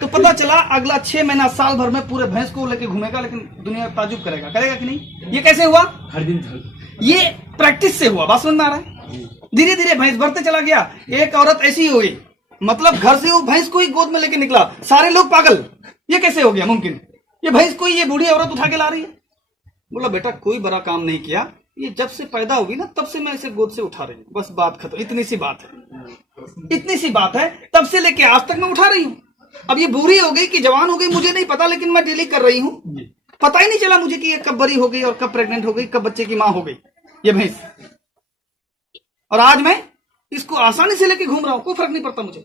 तो पता चला अगला 6 महीना साल भर में पूरे भैंस को लेके घूमेगा, लेकिन दुनिया ताजुब करेगा कि नहीं? ये कैसे हुआ? हर दिन ये प्रैक्टिस से हुआ। बात समझ में आ रहा है? धीरे धीरे भैंस बढ़ते चला गया। एक औरत ऐसी हुई, मतलब घर से वो भैंस को ही गोद में लेके निकला, सारे लोग पागल, ये कैसे हो गया मुमकिन? ये भैंस को ये बूढ़ी औरत उठा के ला रही है। बोला बेटा कोई बड़ा काम नहीं किया, ये जब से पैदा हुई ना तब से मैं इसे गोद से उठा रही हूँ, बस बात खत्म। इतनी सी बात है, तब से लेके आज तक मैं उठा रही हूँ। अब ये बूढ़ी हो गई कि जवान हो गई मुझे नहीं पता, लेकिन मैं डेली कर रही हूँ। पता ही नहीं चला मुझे कि ये कब बड़ी हो गई और कब प्रेग्नेंट हो गई, कब बच्चे की माँ हो गई ये भैंस। और आज मैं इसको आसानी से लेके घूम रहा हूं, कोई फर्क नहीं पड़ता मुझे।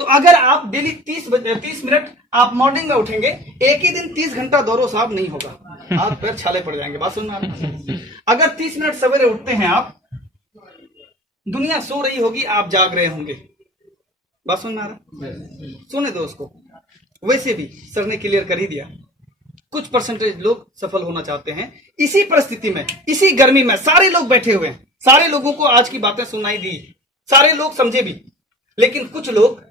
तो अगर आप डेली 30 मिनट आप मॉर्निंग में उठेंगे, एक ही दिन 30 घंटा दौड़ो साहब, नहीं होगा, हाथ पैर छाले पड़ जाएंगे। बात सुनना, अगर 30 मिनट सवेरे उठते हैं आप, दुनिया सो रही होगी, आप जाग रहे होंगे। बात सुनना आ रहा? सोने दो उसको। वैसे भी सर ने क्लियर कर ही दिया, कुछ परसेंटेज लोग सफल होना चाहते हैं। इसी परिस्थिति में, इसी गर्मी में सारे लोग बैठे हुए हैं, सारे लोगों को आज की बातें सुनाई दी, सारे लोग समझे भी, लेकिन कुछ लोग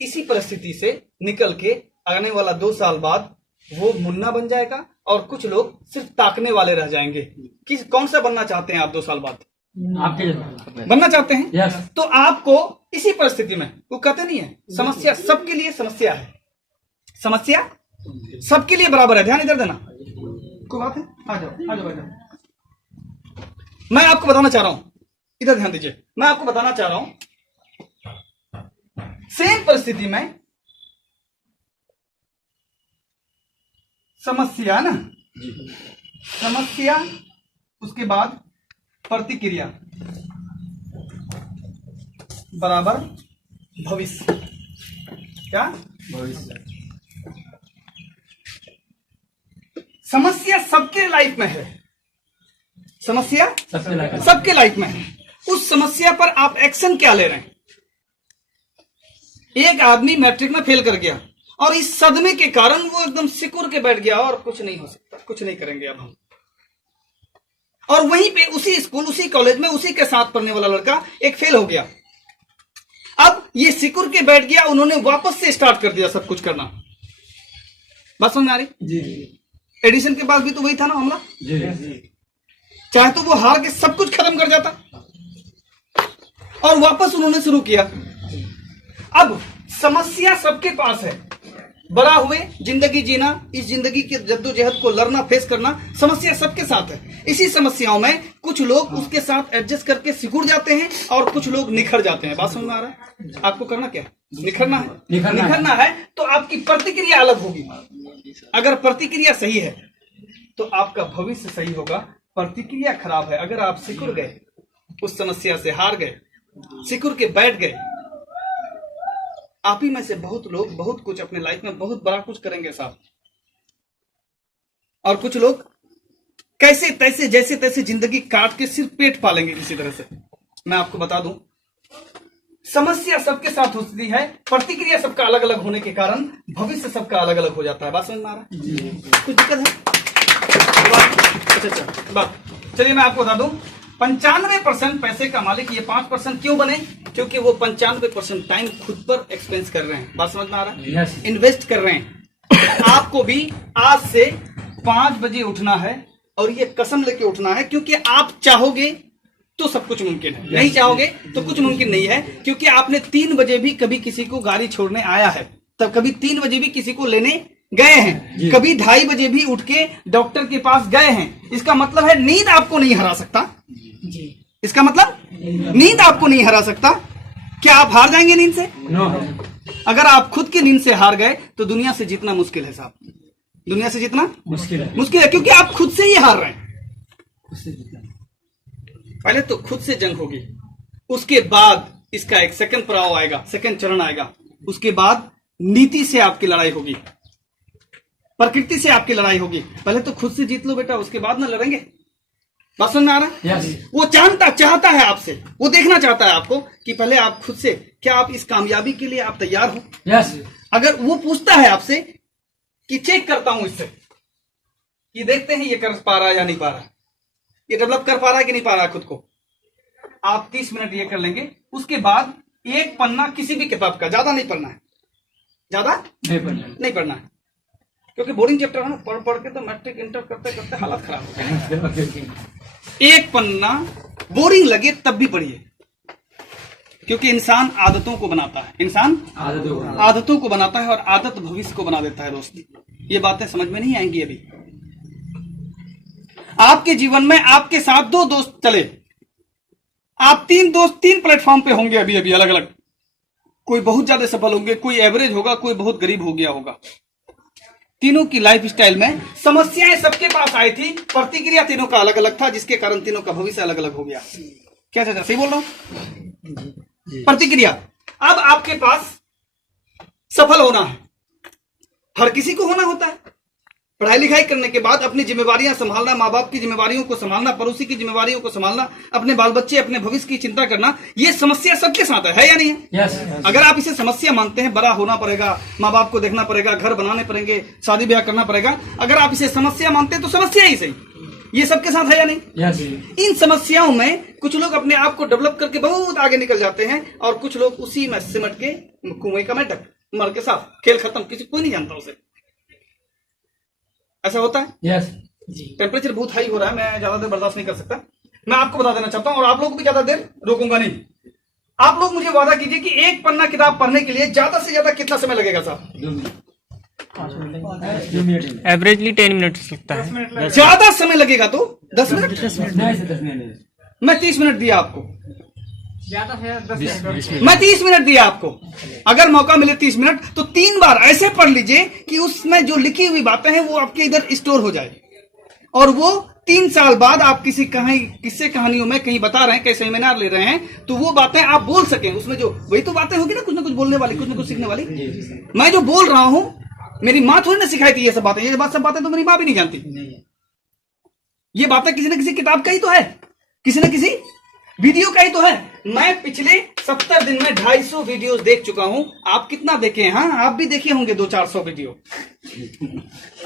इसी परिस्थिति से निकल के आने वाला 2 साल बाद वो मुन्ना बन जाएगा और कुछ लोग सिर्फ ताकने वाले रह जाएंगे। किस कौन सा बनना चाहते हैं आप 2 साल बाद? आपके बनना चाहते हैं? यस। तो आपको इसी परिस्थिति में, वो कहते नहीं है समस्या सबके लिए समस्या है, समस्या सबके लिए बराबर है। ध्यान इधर देना, कोई बात है? आ जाओ। मैं आपको बताना चाह रहा हूं, इधर ध्यान दीजिए, मैं आपको बताना चाह रहा हूं, सेम परिस्थिति में समस्या ना, समस्या उसके बाद प्रतिक्रिया बराबर भविष्य। क्या? भविष्य। समस्या सबके लाइफ में है, समस्या सबके सबके लाइफ में है। उस समस्या पर आप एक्शन क्या ले रहे हैं? एक आदमी मैट्रिक में फेल कर गया और इस सदमे के कारण वो एकदम सिकुड़ के बैठ गया और कुछ नहीं हो सकता, कुछ नहीं करेंगे अब हम। और वहीं पे उसी स्कूल, उसी कॉलेज में उसी के साथ पढ़ने वाला लड़का एक फेल हो गया। अब ये सिकुड़ के बैठ गया, उन्होंने वापस से स्टार्ट कर दिया सब कुछ करना। बात समझ में आ रही? जी। एडिशन के पास भी तो वही था ना मामला। जी। चाहे तो वो हार के सब कुछ खत्म कर जाता और वापस उन्होंने शुरू किया। अब समस्या सबके पास है, बड़ा हुए जिंदगी जीना, इस जिंदगी की जद्दोजहद को लड़ना, फेस करना, समस्या सबके साथ है। इसी समस्याओं में कुछ लोग उसके साथ एडजस्ट करके सिकुड़ जाते हैं और कुछ लोग निखर जाते हैं। बात समझ में आ रहा है? आपको करना क्या है? निखरना है। निखरना है तो आपकी प्रतिक्रिया अलग होगी। अगर प्रतिक्रिया सही है तो आपका भविष्य सही होगा। प्रतिक्रिया खराब है, अगर आप सिकुड़ गए, उस समस्या से हार गए, सिकुड़ के बैठ गए, आप ही में से बहुत लोग बहुत कुछ अपने लाइफ में बहुत बड़ा कुछ करेंगे साहब, और कुछ लोग कैसे तैसे जैसे तैसे जिंदगी काट के सिर्फ पेट पालेंगे किसी तरह से। मैं आपको बता दूं, समस्या सबके साथ होती है, प्रतिक्रिया सबका अलग अलग होने के कारण भविष्य सबका अलग अलग हो जाता है। बात समझ में आ रहा है? कुछ दिक्कत है? अच्छा बात, चलिए मैं आपको बता दूं, 95% पैसे का मालिक ये 5% क्यों बने? क्योंकि वो 95% टाइम खुद पर एक्सपेंस कर रहे हैं। बात समझ में आ रहा है? यस। इन्वेस्ट कर रहे हैं। आपको भी आज से 5 बजे उठना है और ये कसम लेके उठना है, क्योंकि आप चाहोगे तो सब कुछ मुमकिन है, नहीं चाहोगे तो कुछ मुमकिन नहीं है। क्योंकि आपने 3 बजे भी कभी किसी को गाड़ी छोड़ने आया है, तब कभी 3 बजे भी किसी को लेने गए हैं, कभी 2:30 बजे भी उठ के डॉक्टर के पास गए हैं। इसका मतलब है नींद आपको नहीं हरा सकता। इसका मतलब नींद आपको नहीं हरा सकता। क्या आप हार जाएंगे नींद से? नो। अगर आप खुद की नींद से हार गए तो दुनिया से जीतना मुश्किल है साहब, दुनिया से जीतना मुश्किल है। मुश्किल है, क्योंकि आप खुद से ही हार रहे हैं। पहले तो खुद से जंग होगी, उसके बाद इसका एक सेकंड पड़ाव आएगा, सेकंड चरण आएगा, उसके बाद नीति से आपकी लड़ाई होगी, प्रकृति से आपकी लड़ाई होगी। पहले तो खुद से जीत लो बेटा, उसके बाद ना लड़ेंगे। बात समझ में आ रहा है? Yes. वो चाहता है आपसे, वो देखना चाहता है आपको कि पहले आप खुद से, क्या आप इस कामयाबी के लिए आप तैयार हो? Yes. अगर वो पूछता है आपसे कि चेक करता हूं इससे, ये देखते हैं ये कर पा रहा है या नहीं पा रहा, ये डेवलप कर पा रहा है कि नहीं पा रहा है खुद को, आप 30 मिनट ये कर लेंगे। उसके बाद एक पन्ना किसी भी किताब का, ज्यादा नहीं पढ़ना है, ज्यादा नहीं पढ़ना है, क्योंकि बोरिंग चैप्टर है ना, पढ़ पढ़ के तो मैट्रिक इंटर करते करते हालत खराब हो जाए। एक पन्ना बोरिंग लगे तब भी पढ़िए, क्योंकि इंसान आदतों को बनाता है, इंसान आदतों को बनाता है, और आदत भविष्य को बना देता है दोस्ती। ये बातें समझ में नहीं आएंगी अभी। आपके जीवन में आपके साथ 2 दोस्त चले, आप 3 दोस्त 3 प्लेटफॉर्म पे होंगे अभी अभी अलग अलग, कोई बहुत ज्यादा सफल होंगे, कोई एवरेज होगा, कोई बहुत गरीब हो गया होगा। तीनों की लाइफ स्टाइल में समस्याएं सबके पास आई थी, प्रतिक्रिया तीनों का अलग अलग था, जिसके कारण तीनों का भविष्य अलग अलग हो गया। क्या चाचा सही बोल रहा हूं? प्रतिक्रिया। अब आपके पास सफल होना है, हर किसी को होना होता है। पढ़ाई लिखाई करने के बाद अपनी जिम्मेवारियां संभालना, माँ बाप की जिम्मेवारियों को संभालना, पड़ोसी की जिम्मेवारियों को संभालना, अपने बाल बच्चे, अपने भविष्य की चिंता करना, ये समस्या सबके साथ है या नहीं है? Yes. अगर आप इसे समस्या मानते हैं, बड़ा होना पड़ेगा, माँ बाप को देखना पड़ेगा, घर बनाने पड़ेंगे, शादी ब्याह करना पड़ेगा, अगर आप इसे समस्या मानते हैं तो समस्या ही सही, ये सबके साथ है या नहीं? Yes. इन समस्याओं में कुछ लोग अपने आप को डेवलप करके बहुत आगे निकल जाते हैं, और कुछ लोग उसी में सिमट के कुएं का मेंढक, मर के साथ, खेल खत्म, किसी कोई नहीं जानता उसे। ऐसा होता है? Yes. टेम्परेचर बहुत हाई हो रहा है, मैं ज्यादा देर बर्दाश्त नहीं कर सकता। मैं आपको बता देना चाहता हूं, और आप लोग भी ज्यादा देर रोकूंगा नहीं। आप लोग मुझे वादा कीजिए कि एक पन्ना किताब पढ़ने के लिए ज्यादा से ज्यादा कितना समय लगेगा साहब? 2 मिनट। एवरेजली 10 मिनट्स लगता है। ज्यादा समय लगेगा तो 10 मिनट। 10 मिनट। मैं 30 मिनट दिया आपको, ज्यादा है 10 मिनट। मैं 30 मिनट दिया आपको। अगर मौका मिले 30 मिनट तो 3 बार ऐसे पढ़ लीजिए कि उसमें जो लिखी हुई बातें हैं वो आपके इधर स्टोर हो जाए, और वो 3 साल बाद आप किसी किस्से कहानियों में कहीं बता रहे हैं, कहीं सेमिनार ले रहे हैं, तो वो बातें आप बोल सकें। उसमें जो वही तो बातें होगी ना, कुछ बोलने वाली, कुछ ना कुछ सीखने वाली। मैं जो बोल रहा हूं, मेरी माँ थोड़ी ना सिखाई थी ये सब बातें, सब बातें तो मेरी माँ भी नहीं जानती। ये बातें किसी न किसी किताब का ही तो है, किसी न किसी वीडियो का ही तो है। मैं पिछले 70 दिन में 250 वीडियोस देख चुका हूं। आप कितना देखे हैं? हाँ, आप भी देखे होंगे 200-400 वीडियो।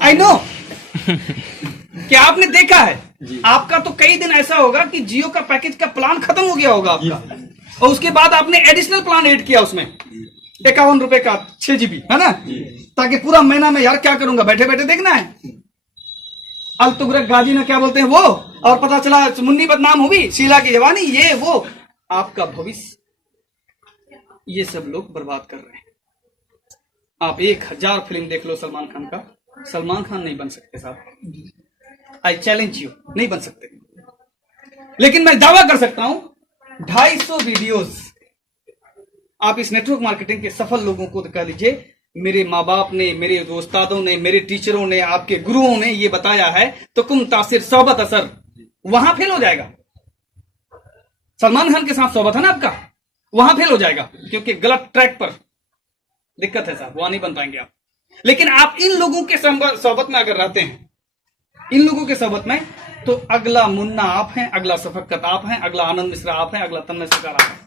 I know. क्या आपने देखा है? आपका तो कई दिन ऐसा होगा कि जियो का पैकेज का प्लान खत्म हो गया होगा आपका, और उसके बाद आपने एडिशनल प्लान ऐड किया उसमें, 51 रुपए का 6 GB, है ना, ताकि पूरा महीना में यार क्या करूंगा, बैठे बैठे देखना है। अलतुगरक गाजी ना क्या बोलते हैं वो, और पता चला मुन्नी बदनाम हुई, शीला की जवानी, ये वो, आपका भविष्य ये सब लोग बर्बाद कर रहे हैं। आप 1000 फिल्म देख लो सलमान खान का, सलमान खान नहीं बन सकते साहब। आई चैलेंज यू, नहीं बन सकते। लेकिन मैं दावा कर सकता हूं 250 वीडियोस आप इस नेटवर्क मार्केटिंग के सफल लोगों को दिखा लीजिए। मेरे माँ बाप ने, मेरे उस्तादों ने, मेरे टीचरों ने, आपके गुरुओं ने ये बताया है, तो कुम तासिर सोबत असर, वहां फेल हो जाएगा। सलमान खान के साथ सोबत है ना आपका, वहां फेल हो जाएगा, क्योंकि गलत ट्रैक पर दिक्कत है साहब, वहां नहीं बन पाएंगे आप। लेकिन आप इन लोगों के सोबत में अगर रहते हैं, इन लोगों के सोबत में, तो अगला मुन्ना आप हैं, अगला शफकत आप हैं, अगला आनंद मिश्रा आप हैं, अगला तन्मय सरकार आप हैं।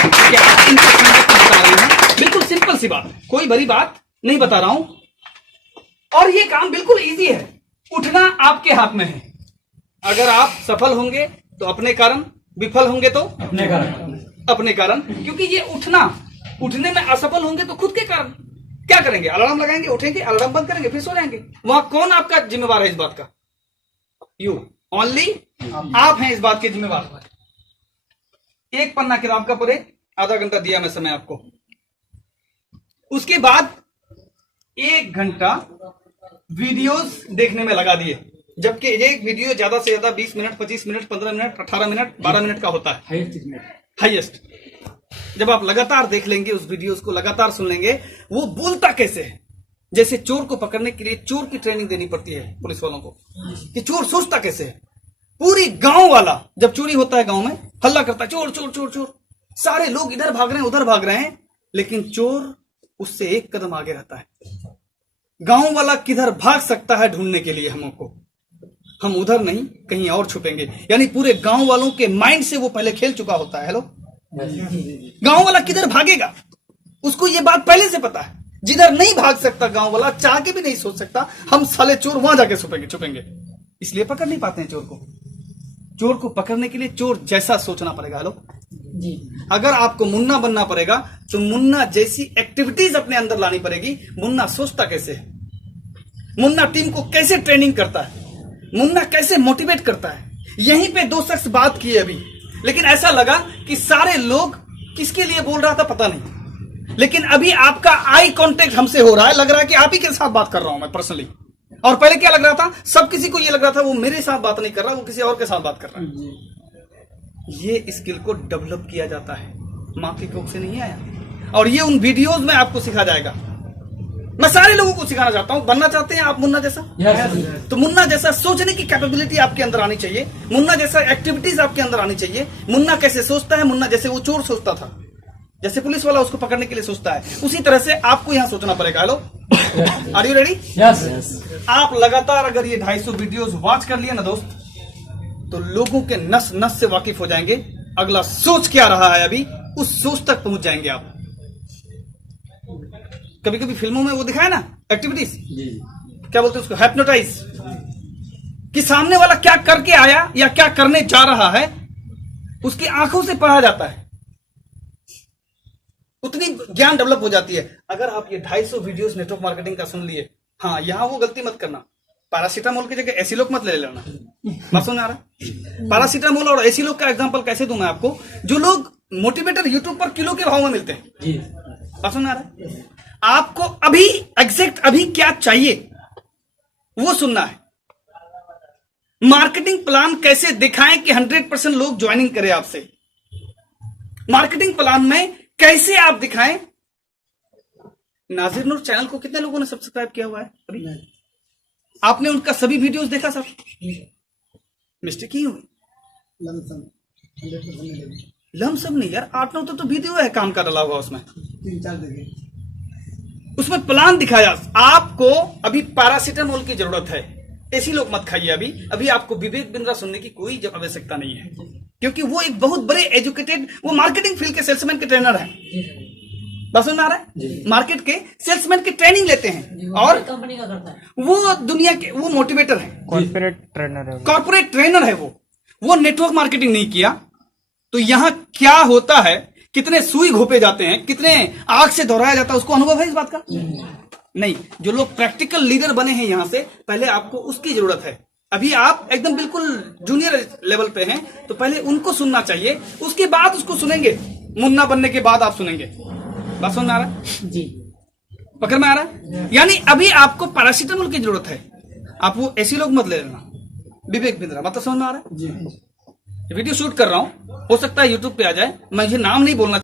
आप इनके संगत में बता रहे हैं, बिल्कुल सिंपल सी बात है, कोई बड़ी बात नहीं बता रहा हूं। और ये काम बिल्कुल इजी है, उठना आपके हाथ में है। अगर आप सफल होंगे तो अपने कारण, विफल होंगे तो अपने कारण, क्योंकि ये उठने में असफल होंगे तो खुद के कारण। क्या करेंगे? अलार्म लगाएंगे, उठेंगे, अलार्म बंद करेंगे, फिर सो जाएंगे। वहां कौन आपका जिम्मेवार है इस बात का? यू ओनली, आप हैं इस बात के जिम्मेवार। एक पन्ना किताब का पढ़े, आधा घंटा दिया मैं समय आपको, उसके बाद 1 घंटा वीडियोस देखने में लगा दिए, जबकि एक वीडियो ज्यादा से ज्यादा 20 minute, 25 minute, 15 minute, 18 minute, 12 minute का होता है हाईएस्ट। जब आप लगातार देख लेंगे उस वीडियोस को, लगातार सुन लेंगे, वो बोलता कैसे है। जैसे चोर को पकड़ने के लिए चोर की ट्रेनिंग देनी पड़ती है पुलिस वालों को, कि चोर सोचता कैसे है, पूरी गांव वाला जब चोरी होता है गांव में हल्ला करता है, चोर चोर चोर चोर, सारे लोग इधर भाग रहे हैं उधर भाग रहे हैं, लेकिन चोर उससे एक कदम आगे रहता है। गांव वाला किधर भाग सकता है ढूंढने के लिए हमको, हम उधर नहीं कहीं और छुपेंगे। यानी पूरे गांव वालों के माइंड से वो पहले खेल चुका होता है। हेलो, गांव वाला किधर भागेगा उसको ये बात पहले से पता है। जिधर नहीं भाग सकता गांव वाला, चाह के भी नहीं सोच सकता हम साले चोर वहां जाके छुपेंगे, इसलिए पकड़ नहीं पाते हैं चोर को। चोर को पकड़ने के लिए चोर जैसा सोचना पड़ेगा। हेलो जी, अगर आपको मुन्ना बनना पड़ेगा तो मुन्ना जैसी एक्टिविटीज अपने अंदर लानी पड़ेगी। मुन्ना सोचता कैसे है, मुन्ना टीम को कैसे ट्रेनिंग करता है, मुन्ना कैसे मोटिवेट करता है। यहीं पे दो शख्स बात किए अभी, लेकिन ऐसा लगा कि सारे लोग किसके लिए बोल रहा था पता नहीं, लेकिन अभी आपका आई कांटेक्ट हमसे हो रहा है, लग रहा है कि आप ही के साथ बात कर रहा हूं मैं पर्सनली। और पहले क्या लग रहा था, सब किसी को ये लग रहा था वो मेरे साथ बात नहीं कर रहा, वो किसी और के साथ बात कर रहा है। ये स्किल को डेवलप किया जाता है, मां की कोख से नहीं आया। और ये उन वीडियोज में आपको सिखा जाएगा। मैं सारे लोगों को सिखाना चाहता हूं। बनना चाहते हैं आप मुन्ना जैसा? तो मुन्ना जैसा सोचने की कैपेबिलिटी आपके अंदर आनी चाहिए, मुन्ना जैसा एक्टिविटीज आपके अंदर आनी चाहिए। मुन्ना कैसे सोचता है, मुन्ना जैसे वो चोर सोचता था, जैसे पुलिस वाला उसको पकड़ने के लिए सोचता है, उसी तरह से आपको यहां सोचना पड़ेगा। Hello, are you ready? Yes. आप लगातार अगर ये 250 वीडियोस वॉच कर लिए ना दोस्त, तो लोगों के नस नस से वाकिफ हो जाएंगे। अगला सोच क्या रहा है अभी, उस सोच तक पहुंच जाएंगे आप। कभी कभी फिल्मों में वो दिखाया ना एक्टिविटीज, क्या बोलते हैं उसको, हैप्नोटाइज, कि सामने वाला क्या करके आया या क्या करने जा रहा है उसकी आंखों से पढ़ा जाता है। उतनी ज्ञान डेवलप हो जाती है। अगर आप ये 250 वीडियोस नेटवर्क मार्केटिंग का सुन लिए, हाँ यहां वो गलती मत करना, पैरासीटामोल की जगह एसी लोग मत ले लेना। बात समझ आ रहा है? पैरासीटामोल और एसी लोग का एग्जांपल कैसे दूं मैं आपको, जो लोग मोटिवेटर यूट्यूब पर किलो के भाव में मिलते हैं। बात समझ आ रहा है? आपको अभी एग्जैक्ट अभी क्या चाहिए वो सुनना है। मार्केटिंग प्लान कैसे दिखाएं कि 100% लोग ज्वाइनिंग करें आपसे। मार्केटिंग प्लान में कैसे आप दिखाएं। नाजिर नूर चैनल को कितने लोगों ने सब्सक्राइब किया हुआ है अभी? आपने उनका सभी वीडियोस देखा सर? मिस्टेक ही हुई, लमसम नहीं यार, 8-9 तो वीडियो है काम का डला हुआ, उसमें 3-4 देखे, उसमें प्लान दिखाया। आपको अभी पैरासीटामोल की जरूरत है, ऐसी लोग मत खाइए अभी। अभी आपको विवेक बिंद्रा सुनने की कोई आवश्यकता नहीं है, क्योंकि वो एक बहुत बड़े एजुकेटेड, वो मार्केटिंग फील्ड के सेल्समैन के ट्रेनर हैं। बस सुन आ रहा है? मार्केट के सेल्समैन की ट्रेनिंग लेते हैं, और कंपनी का करता है वो दुनिया के वो मोटिवेटर है, कॉर्पोरेट ट्रेनर है। कॉर्पोरेट ट्रेनर है वो नेटवर्क मार्केटिंग नहीं किया। तो यहां क्या होता है, कितने सुई घोपे जाते हैं, कितने आग से दोहराया जाता है, उसको अनुभव है इस बात का? नहीं। जो लोग प्रैक्टिकल लीडर बने हैं यहां से, पहले आपको उसकी जरूरत है। अभी आप एकदम बिल्कुल जूनियर लेवल पे हैं, तो पहले उनको सुनना चाहिए, उसके बाद उसको सुनेंगे। मुन्ना बनने के बाद आप सुनेंगे। बात समझ में आ रहा है जी? पकड़ में आ रहा है? यानी अभी आपको पैरासीटामोल की जरूरत है, आप वो ऐसी लोग मत ले लेना। विवेक बिंद्रा, मतलब समझ में आ रहा है? वीडियो शूट कर रहा हूं, हो सकता है यूट्यूब पे आ जाए, मुझे नाम नहीं बोलना।